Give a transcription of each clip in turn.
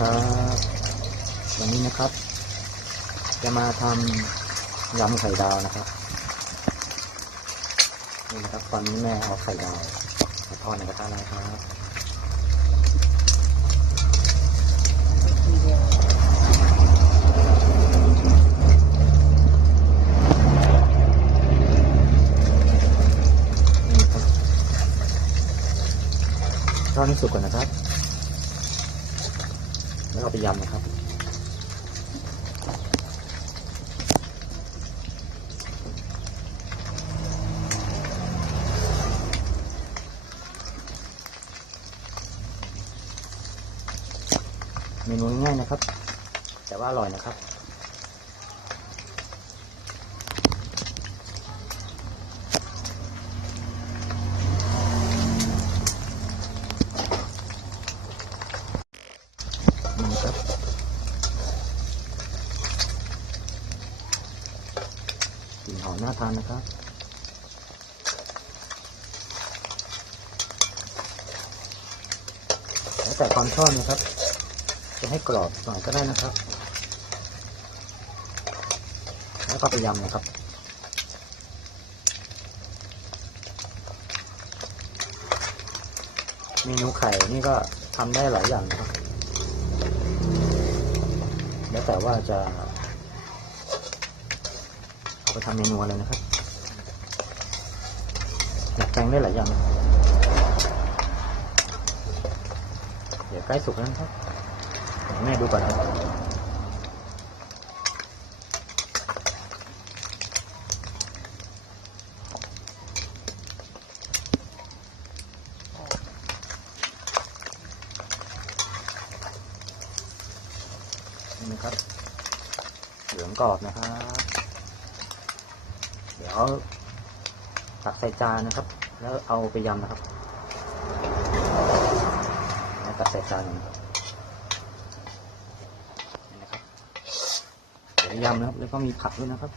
ครับวันนี้นะครับ จะมาทำยำไข่ดาวนะครับนี่นะครับตอนนี้แม่เอาไข่ดาวมาทอดในกระทะแล้วนะครับนี่ครับทอดให้สุกก่อนนะครับ แล้วเอาไปยำนะครับเมนูง่ายๆนะครับ แต่ว่าอร่อยนะครับ นี่นะครับกลิ่นหอมน่าทานนะครับแล้วแต่ความชอบนะครับ จะให้กรอบหน่อยก็ได้นะครับ แล้วก็ไปยำนะครับเมนูไข่นี่ก็ทำได้หลายอย่างนะครับ แล้วแต่ว่าจะเอาไปทำเมนูอะไรนะครับอยากแปลงได้หลายอย่างเดี๋ยวใกล้สุกแล้วครับแม่ดูก่อนครับ นะครับ เหลืองกรอบนะครับ เดี๋ยวตักใส่จานนะครับ แล้วเอาไปยำนะครับตักใส่จานนะครับเดี๋ยวยำนะครับแล้วก็มีผักด้วยนะครับ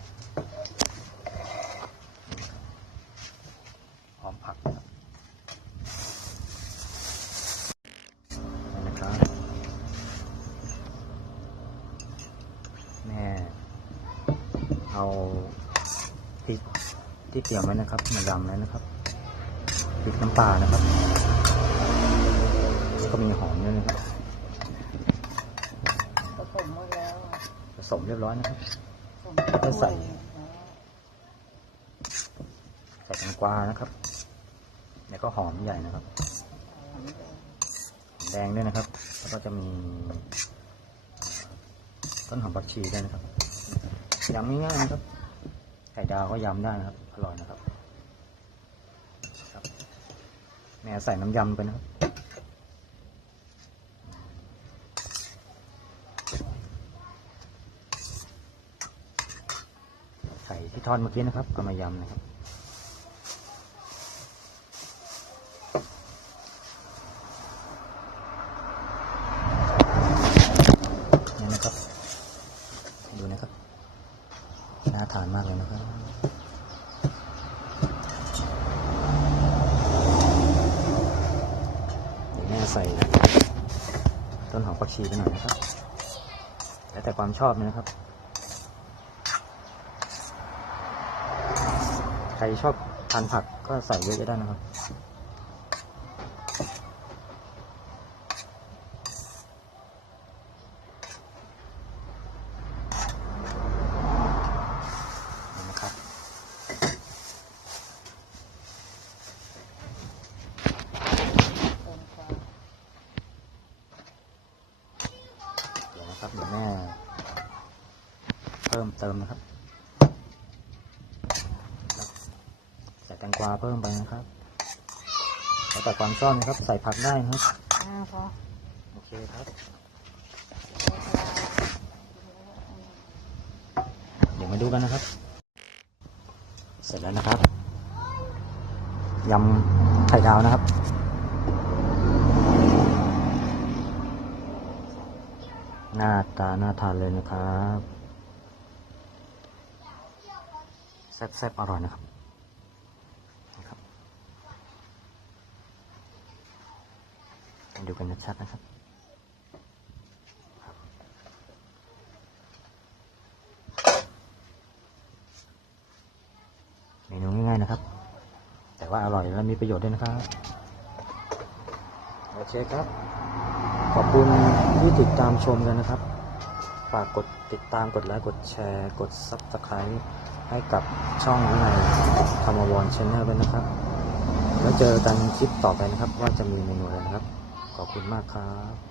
นี่นะครับหอมผักนะครับนี่นะครับ แม่ เอาพริกที่เตรียมไว้นะครับมายำแล้วนะครับพริกน้ำปลานะครับแล้วก็มีหอมด้วยนะครับผสมหมดแล้วผสมเรียบร้อยนะครับก็ใส่ใส่แตงกวานะครับ แล้วก็หอมใหญ่นะครับแดงด้วยนะครับ แล้วก็จะมีต้นหอมผักชีด้วยนะครับ ยำง่ายๆนะครับ ไข่ดาวก็ยำได้นะครับ อร่อยนะครับครับแม่ใส่น้ำยำไปนะครับ ไข่ที่ทอดเมื่อกี้นะครับเอามายำนะครับ นี่นะครับ ดูนะครับ น่าทานมากเลยนะครับ เดี๋ยวแม่ ใส่ต้นหอมผักชีไปหน่อยนะครับ แล้วแต่ความชอบเลยนะครับ ใครชอบทานผักก็ใส่เยอะๆได้นะครับ นี่นะครับ เติมกวา เดี๋ยวนะครับเดี๋ยวแม่เพิ่มเติมนะครับใส่แตงกวาเพิ่มไปนะครับแล้วแต่ความชอบนะครับ ใส่ผักได้นะครับอ่าพอโอเคครับเดี๋ยวมาดูกันนะครับ เสร็จแล้วนะครับยำไข่ดาวนะครับหน้าตาน่าทานเลยนะครับ แซ่บๆอร่อยนะครับนะครับดูกันชัดๆนะครับเมนูง่ายๆนะครับ แต่ว่าอร่อยและมีประโยชน์ด้วยนะครับโอเคครับ ขอบคุณที่ติดตามชมกันนะครับ ฝากกดติดตามกดไลค์กดแชร์ กดซับสไคร b e ให้กับช่องวินัยคำวอนชแนลด้วยนะครับ แล้วเจอกันคลิปต่อไปนะครับ ว่าจะมีเมนูอะไรนะครับ ขอบคุณมากครับ